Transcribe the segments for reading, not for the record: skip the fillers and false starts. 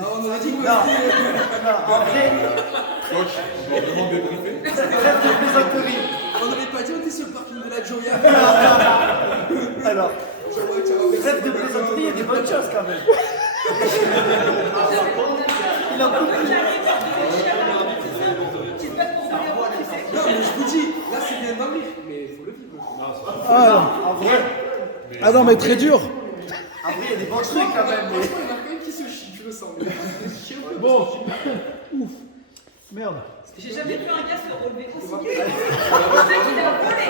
On aurait dit que Non, en vrai, Coach, on va vraiment débriefer. trêve de plaisanterie. on n'avait pas dit on était sur le parking de la Joya. Alors, trêve de plaisanterie, il y a des bonnes choses quand même. Il en peut plus. Non, mais je vous dis, là c'est bien d'en rire, mais il faut le vivre. En vrai, Ah non, mais très dur. il y a des bons trucs quand même. Mais... Franchement, il y en a quand même qui se chient, je le sens. Bon, ouf. Merde. J'ai jamais vu un gars se relever aussi vite. Je sais qu'il a volé.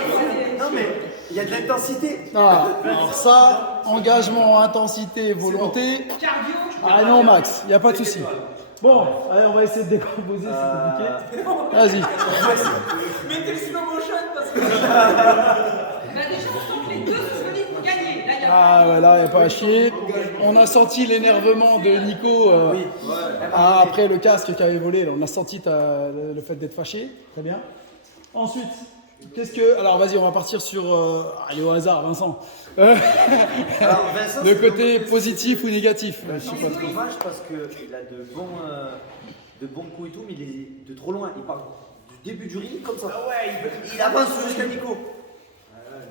Non mais, il y a de l'intensité. Ah, alors ça, engagement, intensité, volonté. Cardio. Ah non, Max, il n'y a pas de souci. Bon, allez, on va essayer de décomposer, c'est compliqué. Vas-y. Mettez le slow motion parce que. Bah déjà, on sent que les deux sont venus pour gagner. Là, il y a Ah ouais, là, il n'y a pas à chier. On a senti l'énervement de Nico après le casque qui avait volé. Là. On a senti le fait d'être fâché. Très bien. Ensuite, qu'est-ce que... Alors, vas-y, on va partir sur... allez, au hasard, Vincent. Alors Vincent, Le c'est côté positif ou négatif. Je sais pas c'est trop. dommage parce qu'il a de bons coups et tout, mais il est de trop loin. Il part du début du ring comme ça. Ah ouais, il avance jusqu'à Nico.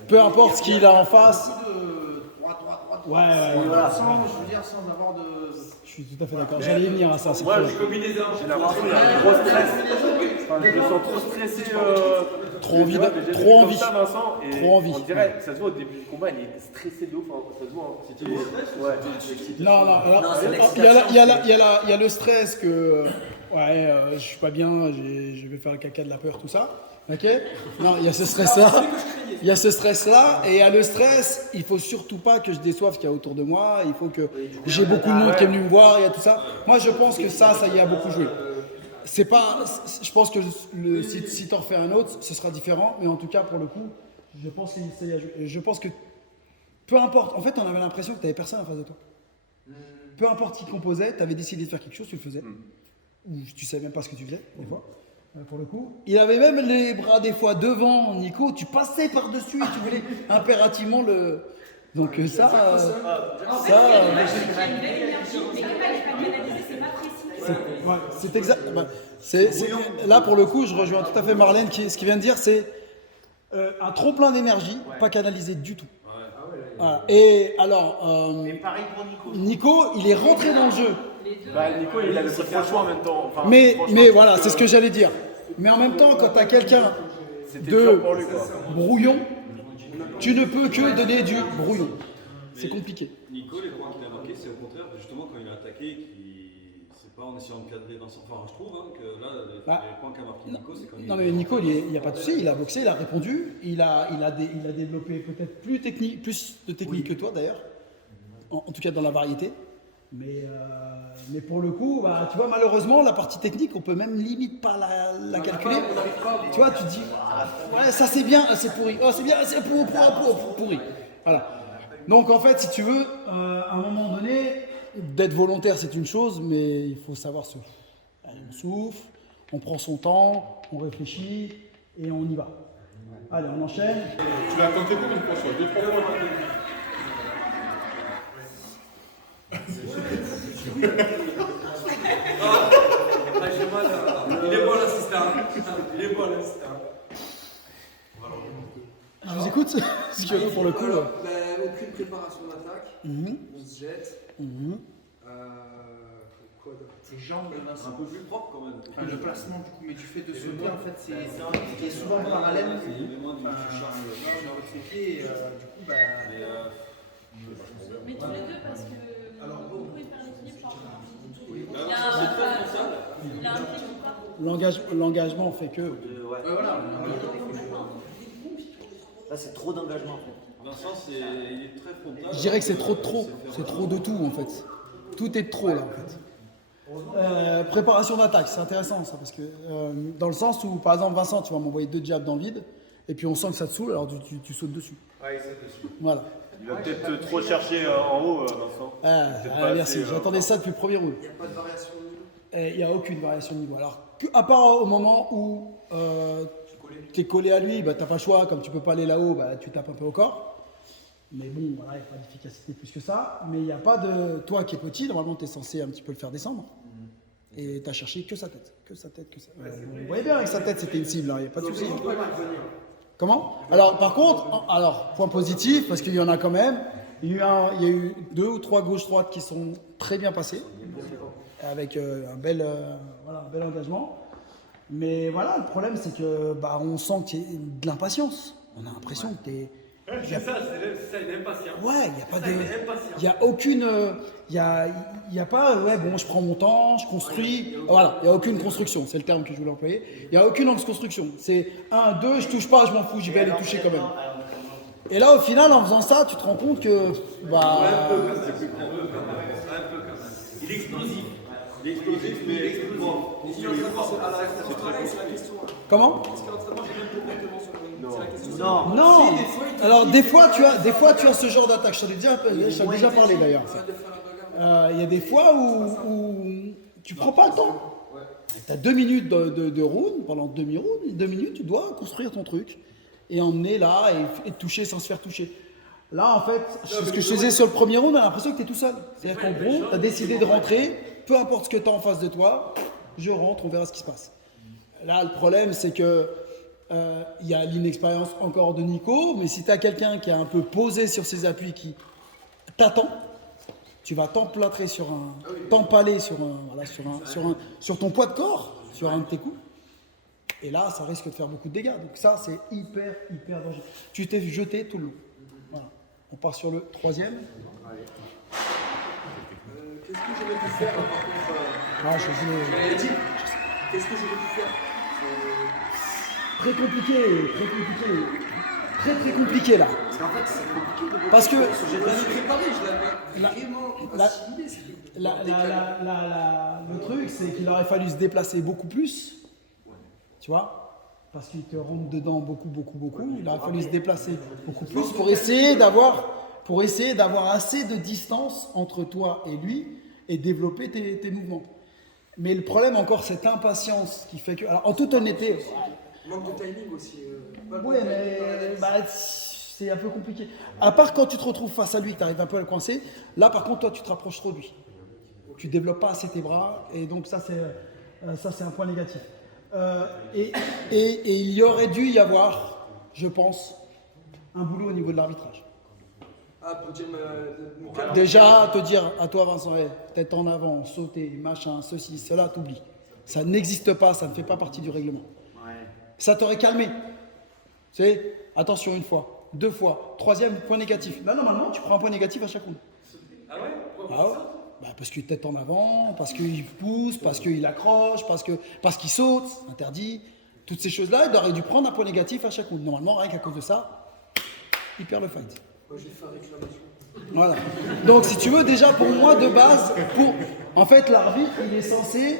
Peu importe ce qu'il a en face. Ouais, Voilà. Sans, je veux dire, sans avoir de. je suis tout à fait d'accord. J'allais y venir à ça. C'est Moi, clair. j'ai l'impression qu'il y a un gros stress. Enfin, je me sens trop stressé. Trop envie, mais j'ai trop vu comme envie. ça, Vincent, et Trop envie. On dirait que ça se voit au début du combat, il est stressé de ouf. Hein, ça se voit. Hein. Ouais. Non, c'est il y a le stress que je suis pas bien, je vais faire le caca de la peur, tout ça. Ok. Non, il y a ce stress-là. Il y a ce stress-là, et il y a le stress. Il faut surtout pas que je déçoive ce qu'il y a autour de moi. Il faut que j'ai beaucoup de monde qui est venu me voir. Il y a tout ça. Moi, je pense que ça y a beaucoup joué. C'est pas. Je pense que si t'en refais un autre, ce sera différent. Mais en tout cas, pour le coup, je pense que ça y a joué. Et je pense que peu importe. En fait, on avait l'impression que tu n'avais personne en face de toi. Peu importe qui composait, tu avais décidé de faire quelque chose, tu le faisais. Ou tu savais même pas ce que tu faisais, des fois. Pour le coup. Il avait même les bras des fois devant Nico, tu passais par-dessus et tu voulais impérativement le. Donc ça. en fait, il y a une belle énergie, mais comme elle n'est pas canalisée, c'est pas précis. Ouais, c'est exact. Là, pour le coup, je rejoins tout à fait Marlène. Ce qu'il vient de dire, c'est un trop plein d'énergie, pas canalisé du tout. Voilà. Et alors, Et pareil pour Nico. Nico, il est rentré dans le jeu. Bah, Nico, il avait pas le choix en même temps. Enfin, Mais franchement, voilà, c'est ce que j'allais dire. Mais en même temps, quand tu as quelqu'un c'était de dur pour lui, quoi. brouillon, tu ne peux que donner du brouillon. C'est compliqué. Nico, les points qu'il a marqués, c'est au contraire, justement, quand il a attaqué, c'est pas en essayant de cadrer Vincent. Enfin, je trouve que là, les points qu'a marqué Nico, c'est quand il. Non mais Nico, il n'y a pas de souci, il a boxé, il a répondu, il a développé peut-être plus de technique que toi d'ailleurs, en tout cas dans la variété. Mais pour le coup, bah, tu vois, malheureusement, la partie technique, on peut même limite pas la calculer. Tu vois, tu te dis, ouais, ça c'est bien, c'est pourri. Oh, c'est bien, c'est pourri. Voilà. Donc en fait, si tu veux, à un moment donné, d'être volontaire, c'est une chose, mais il faut savoir se. Allez, on souffle, on prend son temps, on réfléchit et on y va. Allez, on enchaîne. Tu l'as tenté combien de fois sur 2-3 fois Il est bon l'assistant. Il est bon l'assistant. Je vous écoute, ce que pour le coup. Alors, aucune préparation d'attaque. On se jette. Quoi d'autre? Tes jambes, Vincent. Un peu plus propre quand même. Enfin, le placement, du coup, mais tu fais de sauter, en fait, c'est souvent parallèle. Il y a moins du Enfin, charme. non, j'ai envie de sauter, et du coup, bah. Mais tous les deux parce que beaucoup il perd l'équilibre par rapport à il a un pied qui part. L'engagement fait que. Voilà. Là, c'est trop d'engagement en fait. Vincent, il est très frontal. Je dirais que c'est trop de trop. C'est trop de tout en fait. Tout est de trop là en fait. Préparation d'attaque, c'est intéressant ça parce que dans le sens où par exemple Vincent, tu vas m'envoyer 2 jabs dans le vide et puis on sent que ça te saoule alors tu sautes dessus. Ouais, il saute dessus. Voilà. Il a peut-être trop cherché en haut, Vincent. Merci, j'attendais ça depuis le premier round. Il n'y a pas de variation de niveau. Il n'y a aucune variation de niveau. Alors, à part au moment où tu es collé à lui, bah, tu n'as pas le choix, comme tu ne peux pas aller là-haut, bah, tu tapes un peu au corps. Mais bon, voilà, il n'y a pas d'efficacité plus que ça. Mais il n'y a pas de. Toi qui es petit, normalement, tu es censé un petit peu le faire descendre. Et tu as cherché que sa tête. Que sa tête, que ça. Vous voyez bien avec sa tête, c'était une cible, il n'y a pas de souci. Comment? Alors, par contre, point positif, parce qu'il y en a quand même. Il y a eu 2 ou 3 gauche-droite qui sont très bien passés, avec un bel engagement. Mais voilà, le problème, c'est que on sent qu'il y a de l'impatience. On a l'impression que tu es. C'est ça, une impatience. Ouais, il n'y a pas de. Il n'y a aucune. Il y a pas. Ouais, bon, je prends mon temps, je construis. Voilà, il n'y a aucune construction, c'est le terme que je voulais employer. Il n'y a aucune construction. C'est 1, 2, je touche pas, je m'en fous, je vais aller toucher quand même. Et là, au final, en faisant ça, tu te rends compte que. Un peu quand même. Il est explosif. Il est explosif, mais explosif. Comment? Est-ce que l'entraînement, j'ai même complètement sur le ring? C'est la question. Non. Alors, des fois, tu as ce genre d'attaque. Je t'en ai déjà parlé d'ailleurs. Il y a des fois où tu prends pas le temps. Tu as 2 minutes de round. Pendant 2 minutes, tu dois construire ton truc et emmener là et toucher sans se faire toucher. Là, en fait, c'est ce que je faisais sur le premier round, on a l'impression que tu es tout seul. C'est-à-dire qu'en gros, tu as décidé de rentrer, peu importe ce que tu as en face de toi, je rentre, on verra ce qui se passe. Là, le problème, c'est que il y a l'inexpérience encore de Nico, mais si tu as quelqu'un qui est un peu posé sur ses appuis, qui t'attend, tu vas t'emplâtrer t'empaler sur ton poids de corps, sur un de tes coups. Et là, ça risque de faire beaucoup de dégâts. Donc ça, c'est hyper dangereux. Tu t'es jeté tout le long. Voilà. On part sur le 3e. Qu'est-ce que j'aurais pu faire par contre Qu'est-ce que j'aurais pu faire? Très compliqué. Très compliqué là. Parce qu'en fait, c'est compliqué de Parce que Je l'avais préparé, je l'avais vraiment assimilé. le truc, c'est qu'il aurait fallu se déplacer beaucoup plus. Tu vois? Parce qu'il te rentre dedans beaucoup. Il aurait fallu se déplacer beaucoup plus pour essayer d'avoir assez de distance entre toi et lui et développer tes mouvements. Mais le problème encore, cette impatience qui fait que... Alors, en toute honnêteté... Manque de timing aussi. Ouais, mais c'est un peu compliqué. À part quand tu te retrouves face à lui, que tu arrives un peu à le coincer, là par contre, toi, tu te rapproches trop de lui. Tu développes pas assez tes bras, et donc ça, c'est un point négatif. Et il y aurait dû y avoir, je pense, un boulot au niveau de l'arbitrage. Ah, pour dire Déjà, te dire à toi, Vincent, tête en avant, sauter, machin, ceci, cela, t'oublies. Ça n'existe pas, ça ne fait pas partie du règlement. Ça t'aurait calmé. Tu sais, attention, 1 fois, 2 fois, 3e, point négatif. Là, normalement, tu prends un point négatif à chaque round. Ah ouais? Ah ouais. Parce qu'il tête en avant, parce qu'il pousse, parce qu'il accroche, parce qu'il saute, interdit. Toutes ces choses-là, il aurait dû prendre un point négatif à chaque round. Normalement, rien qu'à cause de ça, il perd le fight. Moi, je vais faire réclamation. Voilà. Donc, si tu veux, déjà, pour moi, de base, en fait, l'arbitre, il est censé,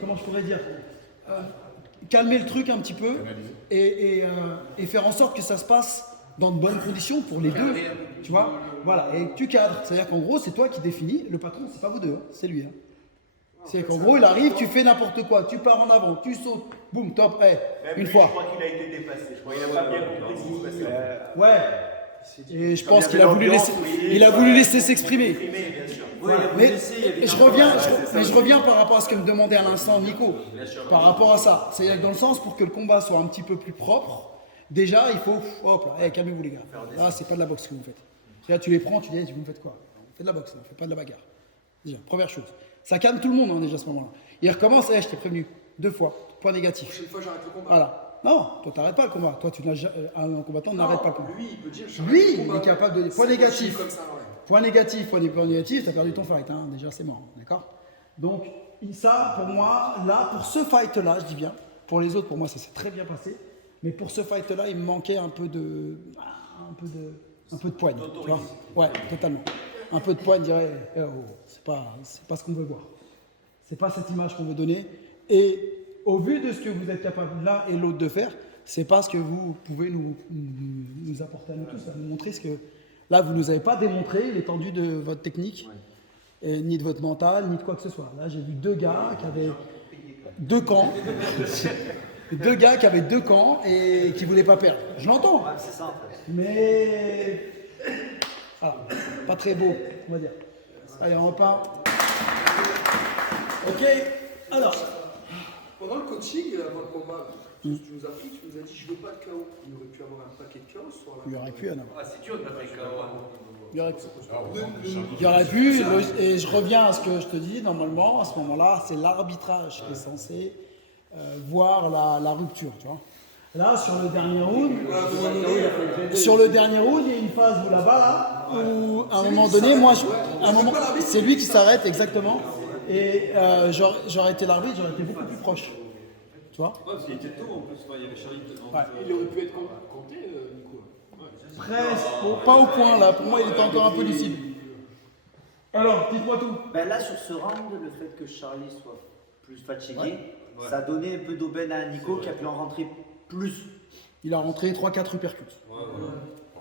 comment je pourrais dire, calmer le truc un petit peu et faire en sorte que ça se passe dans de bonnes conditions pour les deux, tu vois. Voilà, et tu cadres. C'est-à-dire qu'en gros, c'est toi qui définis. Le patron, c'est pas vous deux, c'est lui. C'est qu'en gros, il arrive, tu fais n'importe quoi, tu pars en avant, tu sautes, boum, top, une fois. Je crois qu'il a été dépassé. Je crois qu'il n'a pas bien compris ce qui se passait. Ouais. Et je pense qu'il a voulu laisser s'exprimer. Mais je reviens par rapport à ce que me demandait à l'instant Nico. Par rapport à ça. C'est-à-dire que dans le sens, pour que le combat soit un petit peu plus propre, déjà, il faut... Hop là, calmez-vous les gars. Là, c'est pas de la boxe que vous faites. Là, tu les prends, tu dis, vous me faites quoi? On fait de la boxe, on fait pas de la bagarre. Déjà, première chose. Ça calme tout le monde déjà à ce moment-là. Il recommence, je t'ai prévenu 2 fois, point négatif. La prochaine fois, j'arrête le combat. Voilà. Non, toi, t'arrêtes pas le combat. Toi, un combattant n'arrête pas le combat. Lui, il peut dire... Lui, il est capable de... Point négatif. Comme ça, ouais. Point négatif, point négatif, t'as perdu ton fight. Déjà, c'est mort. D'accord? Donc, ça, pour moi, là, pour ce fight-là, je dis bien, pour les autres, pour moi, ça s'est très bien passé. Mais pour ce fight-là, il me manquait un peu de poigne. Tu vois? Ouais, totalement. Un peu de poigne, je dirais, c'est pas ce qu'on veut voir. C'est pas cette image qu'on veut donner. Et au vu de ce que vous êtes capable l'un et l'autre de faire, c'est pas ce que vous pouvez nous apporter à nous tous, à nous montrer ce que... Là, vous ne nous avez pas démontré l'étendue de votre technique, ni de votre mental, ni de quoi que ce soit. Là, j'ai vu 2 gars qui avaient 2 camps. deux gars qui avaient deux camps et qui voulaient pas perdre. Je l'entends. Ouais, c'est ça en fait. Mais voilà, pas très beau, on va dire. Allez, on repart. Ok, alors. Pendant le coaching, avant le combat, tu nous as pris, tu nous as dit je veux pas de KO. Il aurait pu avoir un paquet de KO sur la. Il y aurait pu, non. Ah, c'est dur de mettre les KO. Il y aurait pu, et je reviens à ce que je te dis, normalement, à ce moment-là, c'est l'arbitrage qui est censé voir la rupture, tu vois. Là, sur le dernier round, il y a une phase où là-bas, là, où à un moment donné, c'est lui qui s'arrête exactement, et j'aurais été l'arbitre, j'aurais été beaucoup plus proche, tu vois. Ouais, parce qu'il était tôt en plus, enfin, il y avait Charlie. Ouais. Il aurait pu être compté, Nico. Presque, pas au point là, pour moi il était encore un peu lucide. Alors, dites-moi tout. Ben là, sur ce round, le fait que Charlie soit plus fatigué, ça a donné un peu d'aubaine à Nico qui a pu en rentrer plus. Il a rentré 3-4 uppercuts, Ouais, voilà.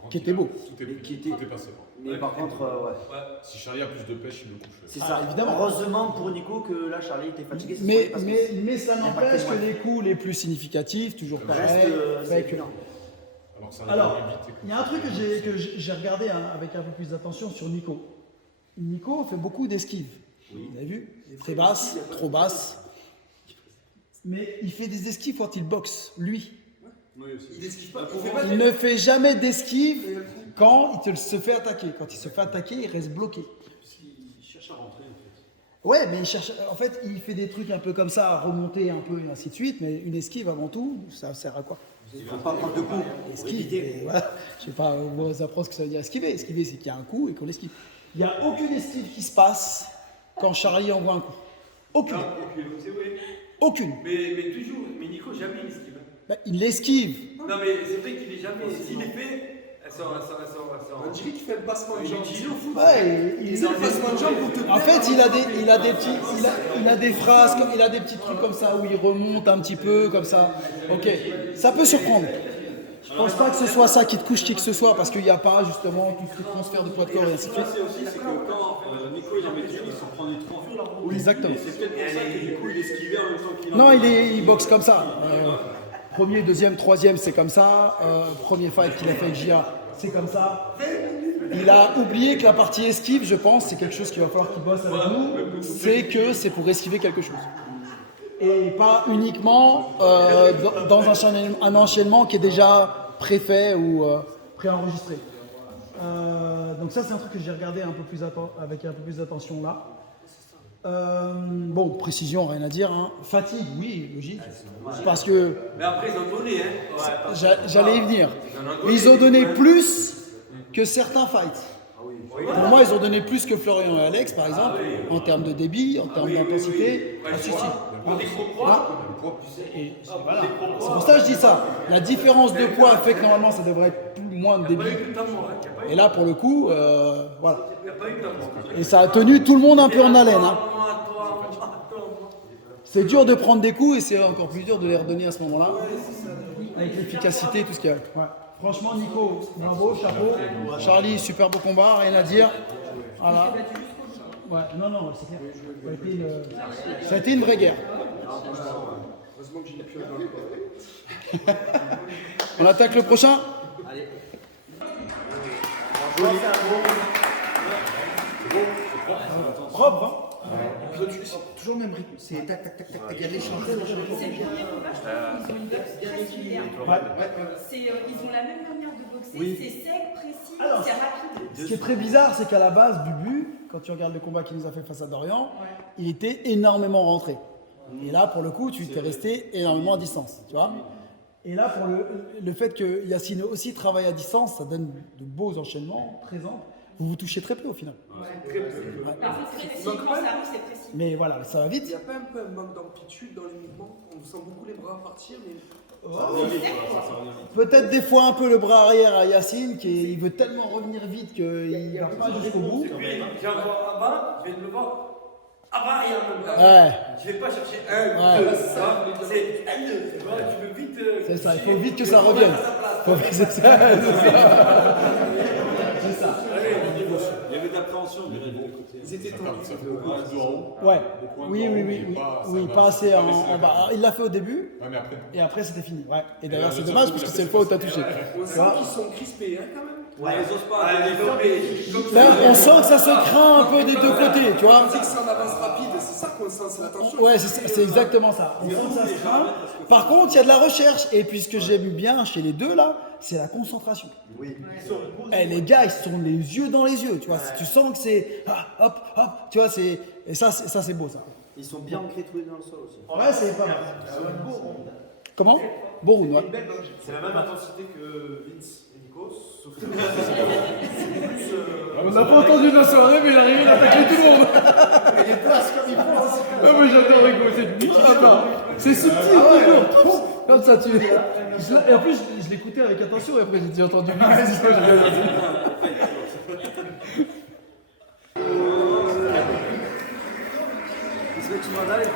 qui était beau. Tout est passé. Mais par contre, ouais. Si Charlie a plus de pêche, il le couche. C'est Ah, ça. évidemment. Heureusement pour Nico que là, Charlie était fatigué. ce Mais, soir, parce que mais ça il y a pas n'empêche de que témoin. les coups les plus significatifs, toujours reste, pareil. c'est avec- évident. Alors, ça Alors, arrive vite, il y a un truc que j'ai regardé avec un peu plus d'attention sur Nico. Nico fait beaucoup d'esquives. Vous avez vu? Très basse, trop basse. Mais il fait des esquives quand il boxe, lui. Oui, aussi. Il esquive pas. Il fait pas Il ne fait jamais d'esquive quand il se fait attaquer. Quand il se fait attaquer, il reste bloqué. Parce qu'il cherche à rentrer en fait. Ouais, mais il cherche. En fait, il fait des trucs un peu comme ça, à remonter un peu et ainsi de suite. Mais une esquive, avant tout, ça sert à quoi? Il ne faut pas prendre de coups. Esquive. Et voilà. Je sais pas, on apprend ce que ça veut dire esquiver. Esquiver, c'est qu'il y a un coup et qu'on esquive. Il n'y a aucune esquive qui se passe quand Charlie envoie un coup. Aucune. C'est vrai. Aucune. Mais toujours, mais Nico, jamais il esquive. Ben, il l'esquive. Non, mais c'est vrai qu'il est jamais. S'il est fait, elles sont. On dirait qu'il fait le passement de jambes. Ouais, Il fait le passement de jambes pour te En fait, il a des phrases, il a des petits trucs comme ça où il remonte un petit peu comme ça. Ok, ça peut surprendre. Je pense pas que ce soit ça qui te couche qui que ce soit parce qu'il n'y a pas justement tout ce transfert de poids de corps et ainsi de Là, suite. c'est aussi c'est que quand Nico il a mis il se prend des trous en fur. Oui, exactement. C'est peut-être pour ça que du coup il esquivait en même temps qu'il Non, il boxe comme ça. Premier, deuxième, troisième, c'est comme ça. Premier fight qu'il a fait avec Gia, c'est comme ça. Il a oublié que la partie esquive, je pense, c'est quelque chose qu'il va falloir qu'il bosse avec nous. C'est que c'est pour esquiver quelque chose. Et pas uniquement dans un enchaînement qui est déjà préfait ou préenregistré. Donc ça, c'est un truc que j'ai regardé un peu plus avec un peu plus d'attention là. Bon, précision, rien à dire. Hein. Fatigue, oui, logique. Parce que Mais après, ils ont donné, hein. j'allais y venir. Ils ont donné plus que certains fights. Pour moi, ils ont donné plus que Florian et Alex, par exemple, en termes de débit, en termes d'intensité. Ah, si, si. Et voilà. C'est pour ça que je dis ça. La différence de poids fait que normalement, ça devrait être moins de débit. Et là, pour le coup, voilà. Et ça a tenu tout le monde un peu en haleine. Hein. C'est dur de prendre des coups et c'est encore plus dur de les redonner à ce moment-là. Avec l'efficacité, tout ce qu'il y a. Ouais. Franchement, Nico, bravo, chapeau. Charlie, super beau combat, rien à dire. Voilà. Ouais, non, c'est clair. Ça a été une vraie guerre. Heureusement que j'ai plus un On attaque le prochain? Propre, hein? Toujours le même rythme. C'est tac, tac, tac, tac, tac. Il y a l'échange. C'est le premier combat, je trouve qu'ils ont une boxe très similaire. Ils ont la même manière de boxer, c'est sec, précis, Alors, c'est rapide. Ce qui est très bizarre, c'est qu'à la base, Bubu, quand tu regardes le combat qu'il nous a fait face à Dorian, il était énormément rentré. Et là, pour le coup, tu t'es resté énormément à distance, tu vois. Et là, pour le fait que Yacine aussi travaille à distance, ça donne de beaux enchaînements, très amples. Vous vous touchez très peu au final. Parfois, c'est précis, quand ça arrive, c'est précis. Mais voilà, ça va Il vite. n'y a pas un peu un manque d'amplitude dans les mouvements? On sent beaucoup les bras partir, mais. Peut-être des fois un peu le bras arrière à Yacine, qui il veut tellement revenir vite qu'il ne va pas jusqu'au bout. Puis, j'envoie avant, je vais le voir. Avant et en même temps. Ouais, Je ne vais pas chercher Ouais. 1, 2, ça. C'est 1, 2. Tu vois, tu veux vite. c'est ça, il faut vite que ça revienne. C'est ça. Il y avait de l'appréhension tension du des côtés. Ils étaient Ça tendus. fait beaucoup de dos en haut. Ouais. Beaucoup en Oui, haut, oui, mais oui, pas- ça oui, va- pas assez ça en, va laisser en la bas. barre. Il l'a fait au début, Ouais, mais après. et après c'était fini. Ouais. Et d'ailleurs, le c'est seul dommage coup, parce il que a c'est fait le fois où ça. t'as touché. On sent qu'ils sont crispés, hein, quand même. Ouais. Ils osent pas. Là, on sent que ça se craint un peu des deux côtés, tu vois. On dit que c'est en avance rapide, c'est ça qu'on sent, c'est la tension. Ouais, c'est exactement ça. On sent que ça se craint. Par contre, il y a de la recherche. Et puis, ce que j'aime bien chez les deux là, c'est la concentration. Oui. Eh, les gars, ils sont les yeux dans les yeux, tu vois. Tu sens que c'est hop, hop, tu vois. Et ça, c'est beau ça. Ils sont bien ancrés tous les deux dans le sol aussi. Ouais, c'est pas mal. Comment Boroun, ouais. C'est la même intensité que Vince et Nikos, sauf que. On n'a pas entendu de la soirée, mais il arrive à attaquer tout le monde. Il est place comme il faut. Non, mais j'adore Rico, c'est subtil, toujours. Comme ça, tu. Et en plus, je l'écoutais avec attention, et après, j'ai entendu.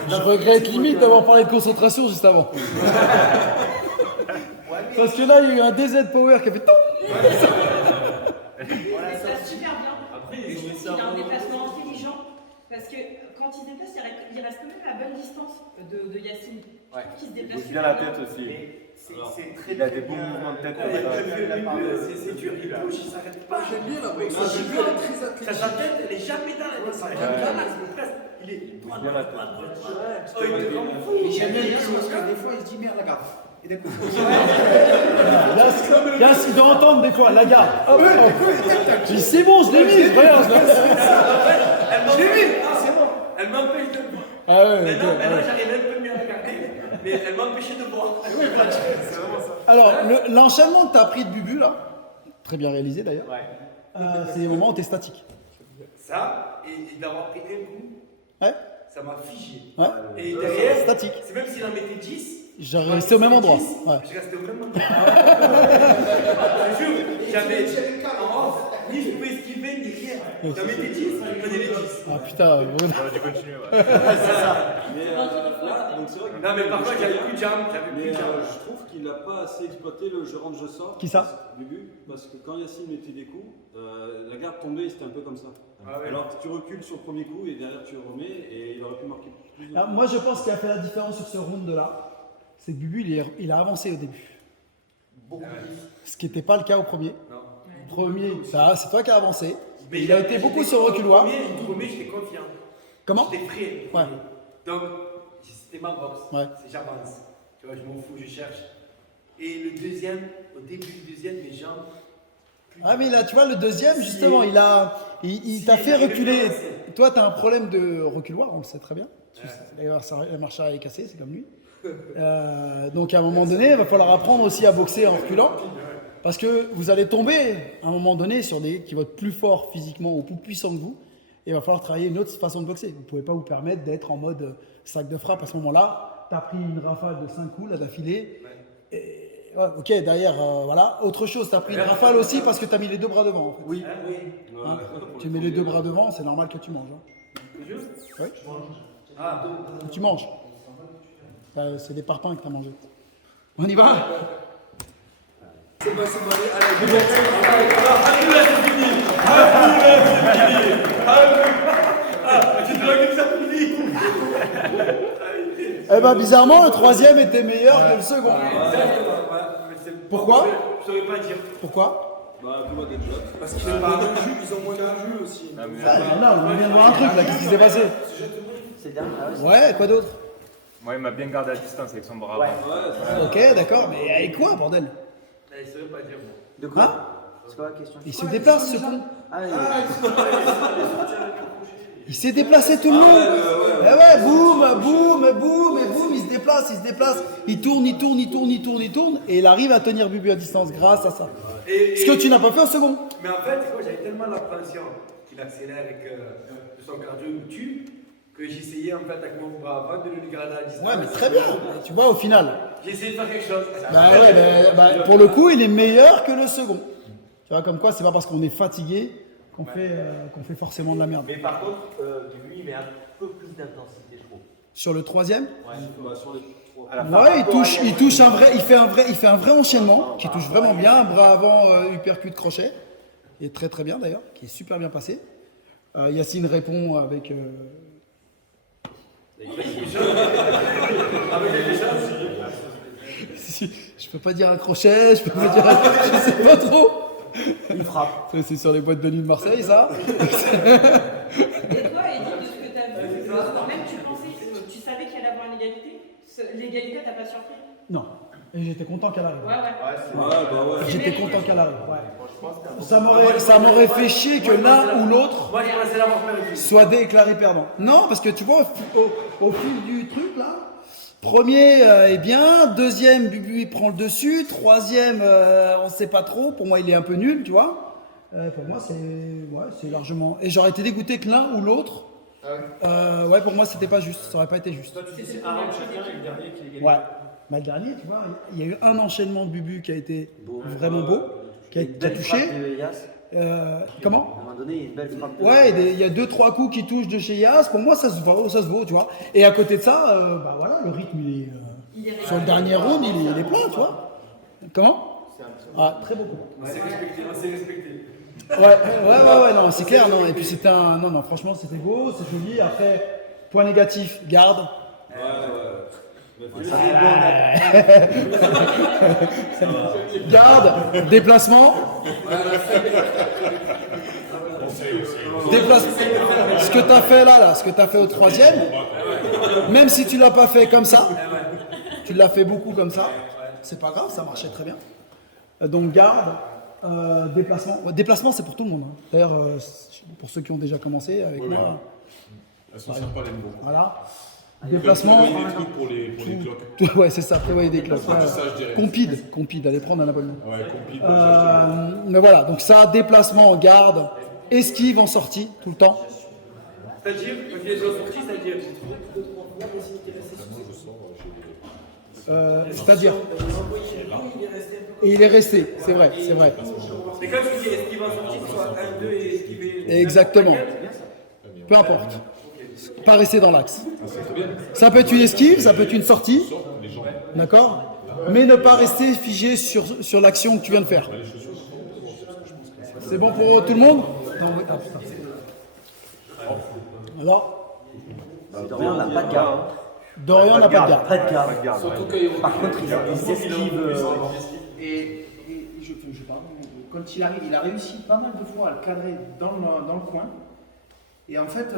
Je regrette limite d'avoir parlé de concentration juste avant. Parce que là, il y a eu un DZ Power qui a fait tout. Ça super bien. Après, Et ils je ont trouve mis qu'il ça a un en déplacement intelligent parce que quand il se déplace, il reste quand même à bonne distance de Yacine. Je trouve qu'il se déplace bien la tête aussi. C'est très Il a des bons mouvements de tête. C'est dur, il bouge, il s'arrête pas. J'aime bien la boxe. Ouais, J'aime bien la très athlétique. Sa tête, elle est jamais dans la tête. Ça Ouais. jamais là, c'est presque. Il est droit, bien la droit, tête. droit, droit. Oh, il te rend fou. Et j'aime bien parce que des fois, il se dit merde, regarde. Et d'un coup, Là, il doit entendre des fois, la gare. Hop, hop. Je dis, c'est bon, je l'ai mise, regarde. Je l'ai vu. C'est bon. Elle m'empêche de voir. Ah ouais, Maintenant, ok, ouais. j'arrive un peu mieux à regarder. Mais elle m'empêchait de voir. C'est vraiment ça. Alors, l'enchaînement que tu as pris de Bubu, là, très bien réalisé d'ailleurs, c'est le moment où tu es statique. Ça, et d'avoir pris un coup, Ouais, ça m'a figé. ouais. Et derrière, Statique. c'est même s'il en mettait 10. J'ai resté au même endroit. Ouais. Je restais au même endroit. Je jure, j'avais en off, ni je pouvais esquiver, ni rien. J'en mettais 10, je prenais les 10. Ah putain, J'aurais dû continuer, ouais. Mais là, donc c'est vrai que. Non, mais parfois, j'avais plus de jambes, Mais je trouve qu'il n'a pas assez exploité le je rentre, je sors. Qui ça Bubu, parce que quand Yacine mettait des coups, la garde tombait, c'était un peu comme ça. Ah ouais. Alors que tu recules sur le premier coup et derrière tu remets et il aurait pu marquer plus de Ah, moi, je pense qu'il a fait la différence sur ce round-là, c'est que Bubu, il a avancé au début. Ce qui n'était pas le cas au premier. Premier, c'est toi qui as avancé. Mais il a été beaucoup sur le reculoir. Le premier, j'étais confiant. Comment J'étais prêt. Ouais. Donc, c'était ma boxe. Ouais. C'est j'avance. Tu vois, je m'en fous, je cherche. Et le deuxième, au début du deuxième, mes jambes. Ah mais là, tu vois, le deuxième, justement, il t'a fait reculer. Toi, tu as un problème de reculoir, on le sait très bien. D'ailleurs, la marche arrière est cassée, c'est comme lui. Donc à un moment donné, il va falloir apprendre aussi à boxer en reculant. Parce que vous allez tomber à un moment donné sur des qui vont être plus forts physiquement ou plus puissants que vous. Et il va falloir travailler une autre façon de boxer. Vous ne pouvez pas vous permettre d'être en mode sac de frappe à ce moment-là. Tu as pris une rafale de 5 coups là d'affilée. Et, ouais, ok, derrière, voilà. Autre chose, tu as pris une rafale aussi parce que tu as mis les deux bras devant. En fait. Oui. Hein, tu mets les deux bras devant, c'est normal que tu manges. Hein. Ouais. Ah, Tu manges. C'est des parpaings que tu as mangé. On y va. c'est bon, allez, Eh ben bizarrement, le troisième était meilleur que le second. Pourquoi je saurais pas dire. Pourquoi Bah, tout va déjà. parce qu'ils ont moins d'injus, ils ont moins d'injus aussi. Non, on vient de voir un truc là, qu'est-ce qui s'est passé? C'est dingue. Ah ouais, Ouais, quoi d'autre? Moi, il m'a bien gardé à distance avec son bras. Ouais. Ok, d'accord, mais avec quoi, bordel? Je saurais pas dire. De quoi Hein? C'est quoi la question? Il se déplace, ce con. Ah, Il s'est déplacé tout le long. Eh ouais, boum, boum, boum, et boum, il se déplace, il tourne, et il arrive à tenir Bubu à distance grâce à ça. Ce que tu n'as pas fait au second. Mais en fait, moi, j'avais tellement l'appréhension qu'il accélère avec son cardio me tue que j'essayais en fait avec mon bras avant de le garder à distance. Ouais, mais très bien. Tu vois, au final. J'ai essayé de faire quelque chose. Bah ouais, pour le coup, il est meilleur que le second. Tu vois, comme quoi, c'est pas parce qu'on est fatigué qu'on fait forcément de la merde. Mais par contre, lui, il met un peu plus d'intensité, je trouve. Sur le troisième, Bah, sur les trois. À la fin, ouais, il touche un vrai, il fait un vrai enchaînement qui touche vraiment bien, bras avant, uppercut, crochet, qui est très très bien d'ailleurs, qui est super bien passé. Yacine répond avec. Je peux pas dire un crochet, je peux pas dire. Je sais pas trop. Il frappe. Ça, c'est sur les boîtes de nuit de Marseille, ça. Et toi, Edith, de ce que tu as vu, même tu savais qu'il allait avoir une égalité? L'égalité, t'as pas surpris? Non. Et j'étais content qu'elle arrive. Ouais. J'étais content qu'elle arrive. Ouais. Ça m'aurait fait chier que l'un ou l'autre Moi, je pensais l'avoir perdu. soit déclaré perdant. Non, parce que tu vois, au fil du truc là, premier est bien, deuxième, Bubu il prend le dessus, troisième, on sait pas trop. Pour moi, il est un peu nul, tu vois. Pour moi, c'est largement. Et j'aurais été dégoûté que l'un ou l'autre. Ouais, pour moi, c'était pas juste. Ça aurait pas été juste. Toi, tu dis c'est un chacun et le dernier qui est gagné. Ouais. Mais le dernier, tu vois, il y a eu un enchaînement de Bubu qui a été vraiment beau, qui a touché. Comment? À un moment donné, il y a une belle frappe. Ouais, il y a 2-3 coups qui touchent de chez Yas. Pour moi, ça se vaut, tu vois. Et à côté de ça, bah voilà, le rythme, il est sur le dernier round, il est plein, tu vois. Comment? Ah, très beau coup. C'est respecté. Ouais, non, c'est clair, non. Et puis c'était non, franchement, c'était beau, c'est joli. Après, point négatif, garde. Ça fait bon, Garde, déplacement. Ce que tu as fait là, ce que tu as fait au troisième, même si tu l'as pas fait comme ça, tu l'as fait beaucoup comme ça, c'est pas grave, ça marchait très bien. Donc garde, déplacement. Déplacement, c'est pour tout le monde. Hein. D'ailleurs, pour ceux qui ont déjà commencé avec moi. Elles sont sympas les mots. Voilà. Déplacement. Des trucs pour les cloques. Ouais, c'est ça, prévoyez des cloques. Compide, allez prendre un abonnement. Ouais, compide. Mais voilà, donc ça, déplacement, garde, esquive en sortie, tout le temps. C'est-à-dire, quand il est sorti, c'est-à-dire. C'est-à-dire. Et il est resté, c'est vrai. C'est quand tu dis esquive en sortie, que ce soit 1, 2 et esquiver. Exactement. Peu importe. Pas rester dans l'axe. Ça peut être une esquive, ça peut être une sortie. D'accord? Mais ne pas rester figé sur l'action que tu viens de faire. C'est bon pour tout le monde? Non, oui. Ah, putain. Alors? Dorian n'a pas de garde. Dorian n'a pas de garde. Pas de garde. Par contre, il a des esquives. Et je parle, quand il arrive, il a réussi pas mal de fois à le cadrer dans le coin. Et en fait,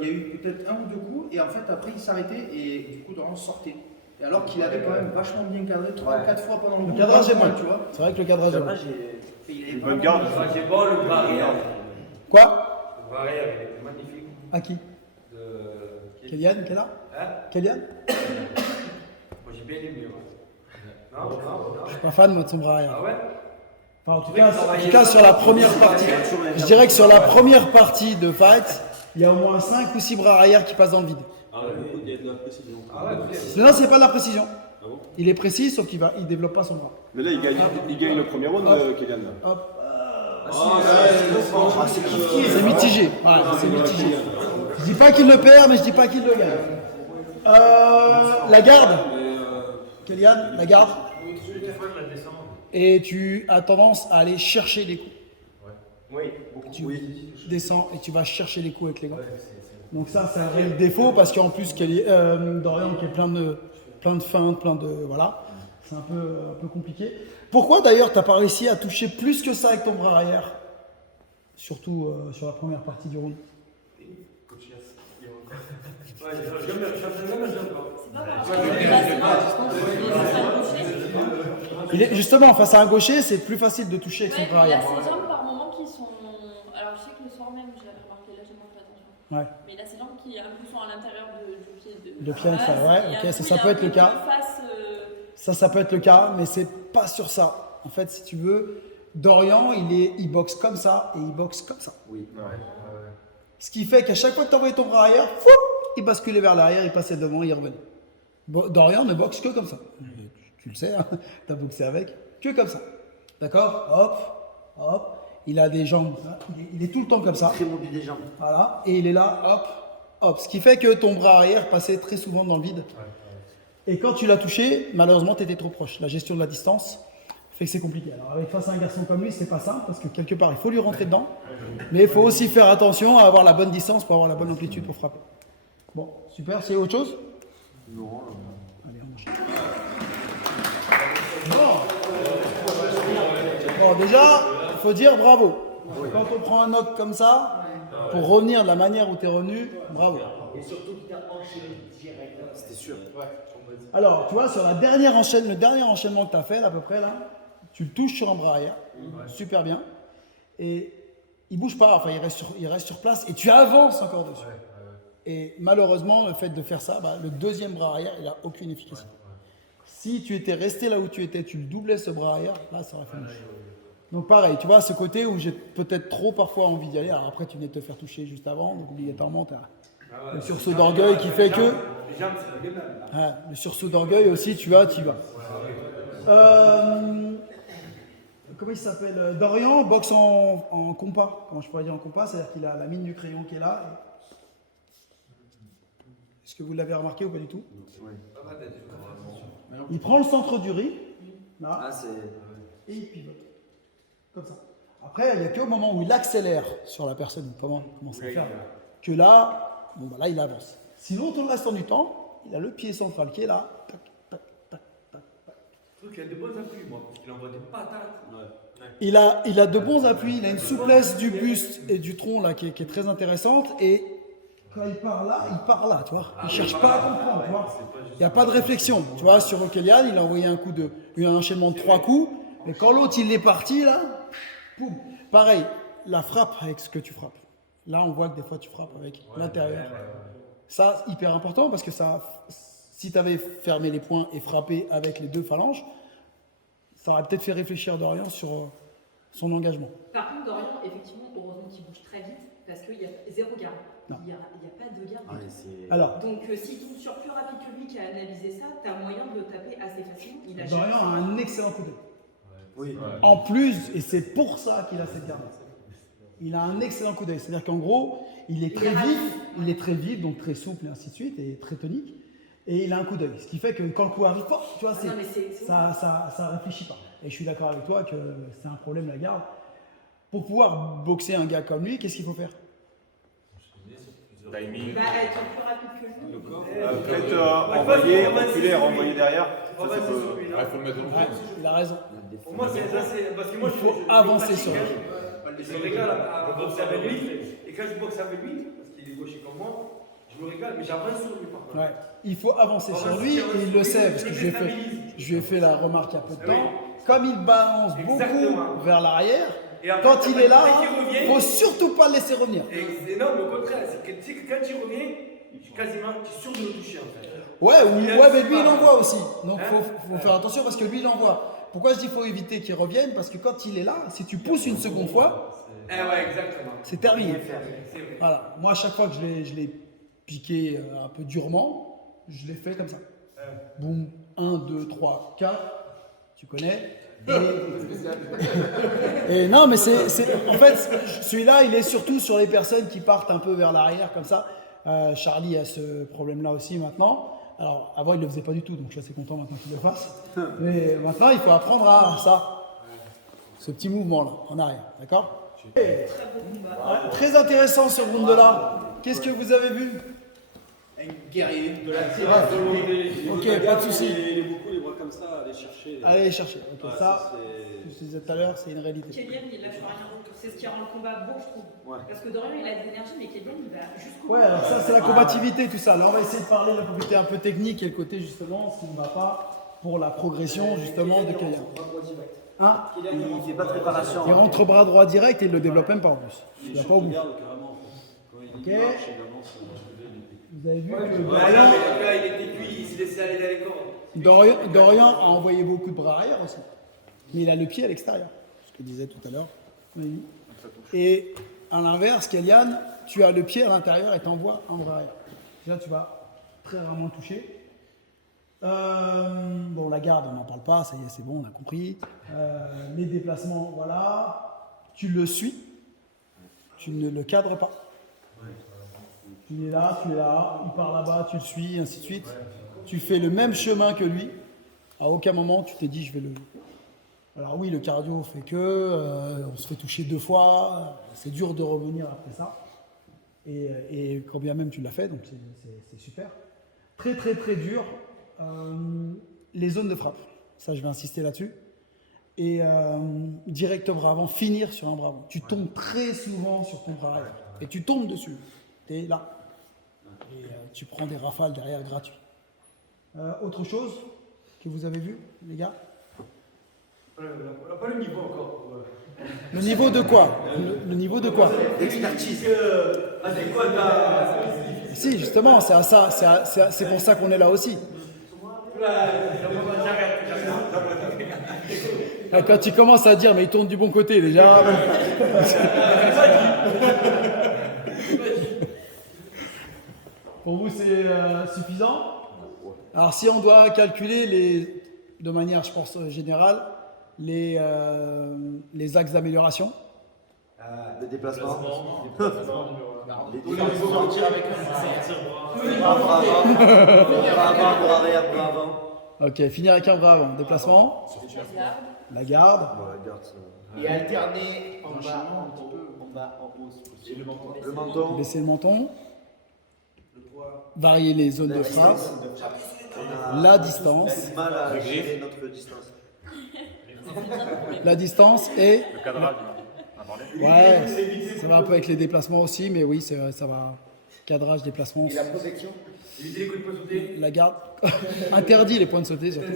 il y a eu peut-être un ou deux coups, et en fait, après, il s'arrêtait, et du coup, Dorian sortait. Et alors qu'il avait quand même vachement bien cadré 3 ou 4 fois pendant le cadrage est bon, tu vois. C'est vrai que le cadrage est bon. Une bonne garde. J'ai pas le bras arrière. Quoi? Le bras arrière, il est magnifique. À qui? Kélian, quelle heure? Kélian? Moi, j'ai bien aimé. Non. Je suis pas fan moi, de son bras arrière. Ah ouais? Enfin, en tout cas, sur la première partie. Je dirais que sur la première partie de fight, il y a au moins 5 ou 6 bras arrière qui passent dans le vide. Il y a de la précision. Non, c'est pas de la précision. Ah bon? Il est précis, sauf qu'il développe pas son bras. Mais là, il gagne le premier round, Kélian. Hop. C'est C'est mitigé. Voilà, c'est mitigé. Je dis pas qu'il le perd, mais je dis pas qu'il le gagne. La garde. Kélian, la garde. Et tu as tendance à aller chercher les coups. Oui, Tu descends et tu vas chercher les coups avec les gants. Donc ça, c'est un réel défaut parce qu'en plus, Dorian qui est plein de feintes, plein de... Voilà. C'est un peu compliqué. Pourquoi d'ailleurs tu n'as pas réussi à toucher plus que ça avec ton bras arrière? Surtout sur la première partie du round. Justement, face à un gaucher, c'est plus facile de toucher avec son bras Il y a arrière. ces jambes par moment qui sont. Alors je sais que le soir même, je l'avais remarqué, là j'ai moins fait attention. Ouais. Mais il a ces jambes qui un peu sont à l'intérieur du pied de. De pied, ça, ouais, Et ok, un ça peu, peut il a être le un peu cas. de face, Ça peut être le cas, mais c'est pas sur ça. En fait, si tu veux, Dorian, il boxe comme ça et il boxe comme ça. Oui. Ce qui fait qu'à chaque fois que tu envoyais ton bras arrière, fou, il basculait vers l'arrière, il passait devant, il revenait. Dorian ne boxe que comme ça. Tu le sais, hein, tu as boxé avec, que comme ça. D'accord? Hop, hop. Il a des jambes, il est tout le temps comme ça. Très mobile des jambes. Voilà, et il est là, hop, hop. Ce qui fait que ton bras arrière passait très souvent dans le vide. Et quand tu l'as touché, malheureusement, tu étais trop proche. La gestion de la distance fait que c'est compliqué. Alors avec face à un garçon comme lui, c'est pas simple parce que quelque part il faut lui rentrer dedans, mais il faut aussi faire attention à avoir la bonne distance pour avoir la bonne amplitude pour frapper. Bon, super, c'est autre chose? Non. Allez, on enchaîne. Bon, déjà, il faut dire bravo. Quand on prend un knock comme ça, pour revenir de la manière où tu es revenu, bravo. Et surtout qu'il t'a enchaîné direct. C'était sûr. Alors, tu vois, sur le dernier enchaînement que tu as fait, à peu près là, tu le touches sur un bras arrière, super bien, et il bouge pas, enfin il reste sur place, et tu avances encore dessus. Et malheureusement, le fait de faire ça, le deuxième bras arrière, il n'a aucune efficacité. Si tu étais resté là où tu étais, tu le doublais ce bras arrière, là ça aurait fait mouche. Donc pareil, tu vois, ce côté où j'ai peut-être trop parfois envie d'y aller, alors après tu venais de te faire toucher juste avant, donc obligatoirement tu as le sursaut d'orgueil qui fait que... Les jambes, c'est le même. Le sursaut d'orgueil aussi, tu y vas. Comment il s'appelle? Dorian boxe en compas. Comment je pourrais dire en compas? C'est-à-dire qu'il a la mine du crayon qui est là. Est-ce que vous l'avez remarqué ou pas du tout? Il prend le centre du riz, là, et il pivote. Comme ça. Après, il n'y a qu'au moment où il accélère sur la personne, comment ça faire, que là, là, il avance. Sinon, tout le restant du temps, il a le pied central qui est là. Tac, tac, tac, tac, tac. Je trouve qu'il a de bons appuis, moi, parce qu'il envoie des patates. Il a de bons appuis, il a une souplesse du buste et du tronc là, qui est très intéressante. Et quand il part là, tu vois. Il ne cherche pas à comprendre, tu vois. Il n'y a pas de réflexion. Tu vois, sur Okelian, il a envoyé un enchaînement de 3 coups. Mais quand l'autre, il est parti, là, poum. Pareil, la frappe avec ce que tu frappes. Là, on voit que des fois, tu frappes avec l'intérieur. Ça, hyper important parce que si tu avais fermé les poings et frappé avec les deux phalanges, ça aurait peut-être fait réfléchir Dorian sur son engagement. Par contre, Dorian, effectivement, heureusement qu'il bouge très vite parce qu'il y a zéro garde. Il n'y a pas de garde. Alors, donc, si tu tombes sur plus rapide que lui qui a analysé ça, tu as moyen de le taper assez facilement. Dorian a un excellent coup d'œil. Oui. En plus, et c'est pour ça qu'il a cette garde. Il a un excellent coup d'œil. C'est-à-dire qu'en gros, il est très vif, donc très souple et ainsi de suite, et très tonique. Et il a un coup d'œil. Ce qui fait que quand le coup arrive fort, tu vois, ça réfléchit pas. Et je suis d'accord avec toi que c'est un problème la garde. Pour pouvoir boxer un gars comme lui, qu'est-ce qu'il faut faire? Timing. Être plus rapide que lui. Peut-être envoyer derrière. Il faut le mettre dans le Ouais, il a raison. Pour moi, c'est parce que moi, Il faut avancer sur lui. Je me régale à boxer avec lui. Et quand je boxe avec lui, parce qu'il est gaucher comme moi, je me régale, mais j'avance sur lui par contre. Ouais. Il faut avancer sur lui et il le sait, parce que je lui ai fait la remarque il y a peu de temps. Comme il balance beaucoup vers l'arrière, quand il est là, il ne faut surtout pas le laisser revenir. Non, mais au contraire, c'est que quand il revient, quasiment, tu es sûr de le toucher en fait. Mais lui il envoie aussi. Donc il faut faire attention parce que lui il envoie. Pourquoi je dis qu'il faut éviter qu'il revienne? Parce que quand il est là, si tu pousses une seconde fois, c'est terminé. Voilà. Moi, à chaque fois que je l'ai piqué un peu durement, je l'ai fait comme ça. Boum, 1, 2, 3, 4, tu connais. Et non, mais en fait, celui-là, il est surtout sur les personnes qui partent un peu vers l'arrière comme ça. Charlie a ce problème-là aussi maintenant. Alors, avant, il ne le faisait pas du tout, donc je suis assez content maintenant qu'il le fasse. Mais maintenant, il faut apprendre à ça. Ce petit mouvement-là, en arrière, d'accord? Très intéressant ce round-là. Qu'est-ce que vous avez vu? Un guerrier. De la tirade de volonté. Ok, pas de soucis. Il est beaucoup les bras comme ça, aller chercher. Allez les chercher. Ok, ça, je te disais tout à l'heure, c'est une réalité. Kélian, il lâche rien. C'est ce qui rend le combat beau, je trouve. Parce que Dorian, il a de l'énergie, mais Kélian, il va jusqu'au bout. Ouais, alors ça, c'est la combativité, tout ça. Là, on va essayer de parler de la côté un peu technique et le côté, justement, ce qui ne va pas pour la progression, justement, de Kélian. Hein? Il ne fait pas de préparation. Il rentre bras droit direct et il le développe même pas en plus. Il va pas au bout. Ok. Vous avez vu que Là, il était cuit, il s'est laissé aller dans les cordes. Dorian a envoyé beaucoup de bras arrière aussi. Mais il a le pied à l'extérieur. Ce que je disais tout à l'heure. Oui. Et à l'inverse, Kélian, tu as le pied à l'intérieur et t'envoies un bras arrière. Déjà, tu vas très rarement toucher. Bon, la garde, on n'en parle pas, ça y est, c'est bon, on a compris. Les déplacements, voilà. Tu le suis. Tu ne le cadres pas. Tu es là, il part là-bas, tu le suis, ainsi de suite. Tu fais le même chemin que lui. À aucun moment, tu t'es dit, je vais Alors oui, le cardio fait que, on se fait toucher 2 fois, c'est dur de revenir après ça. Et quand bien même tu l'as fait, donc c'est super. Très très très dur, les zones de frappe. Ça, je vais insister là-dessus. Et direct bras avant, finir sur un bras avant. Tu tombes très souvent sur ton bras arrière. Et tu tombes dessus. Tu es là. Et tu prends des rafales derrière gratuits. Autre chose que vous avez vu, les gars? On n'a pas le niveau encore. Le niveau de quoi? Le niveau de quoi? L'expertise. Adéquate à. Si, justement, c'est pour ça qu'on est là aussi. Quand tu commences à dire, mais il tourne du bon côté déjà. Pour vous, c'est suffisant? Alors, si on doit calculer de manière, je pense, générale, les axes d'amélioration. Le déplacement. Les Sortir avec bras avant, bras arrière, bras avant. Ok, finir avec un bras avant. Déplacement. La garde. Bon, la garde, ça- Et alterner en bas, en bas, en haut, si possible. Le menton. Baisser le menton. Varier les zones de frappe. On a La distance. du mal à gérer notre distance. La distance et. Le cadrage, on a parlé. Ouais, ça va un peu avec les déplacements aussi, mais oui, ça va. Cadrage, déplacement. et la protection. Éviter les coups de poing sautés. La garde. Interdit les points de sauter surtout.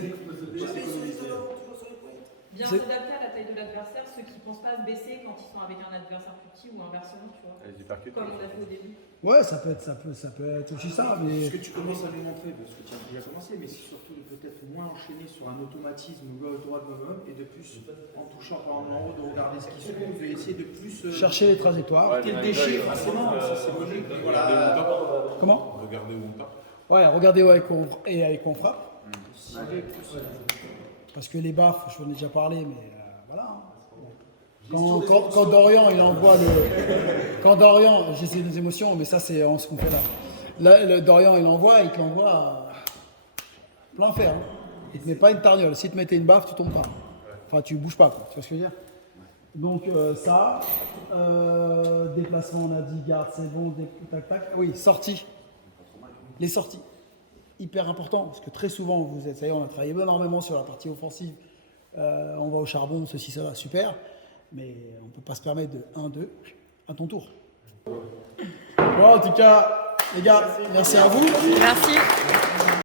Bien s'adapter à la taille de l'adversaire, ceux qui ne pensent pas à se baisser quand ils sont avec un adversaire plus petit ou inversement, tu vois. Les hypercutes. Comme on a fait au début. Ouais, ça peut être aussi ça, mais. Ce que tu commences à lui montrer, parce que tu as déjà commencé, mais c'est surtout de peut-être moins enchaîner sur un automatisme gauche-droite, et de plus, en touchant par en haut, de regarder ce qui se trouve, et essayer de plus. Chercher les trajectoires. Quel déchet, forcément, c'est logique. Voilà. Comment? Regardez où on tape. Ouais, regardez où avec on frappe. Parce que les baffes, je vous en ai déjà parlé, mais voilà. Quand Dorian, il envoie Quand Dorian, j'essaie des émotions, mais ça, c'est ce qu'on fait là. Le Dorian, il te l'envoie à plein fer. Hein. Il te met pas une tarniole. Si te mettais une baffe, tu tombes pas. Enfin, tu bouges pas, quoi. Tu vois ce que je veux dire? Donc, ça. Déplacement, on a dit, garde, c'est bon, tac, tac. Oui, sortie. Les sorties. Hyper important, parce que très souvent, ça y est, on a travaillé énormément sur la partie offensive. On va au charbon, ceci, cela, super. Mais on ne peut pas se permettre de 1-2 à ton tour. Bon, en tout cas, les gars, merci à vous. Merci.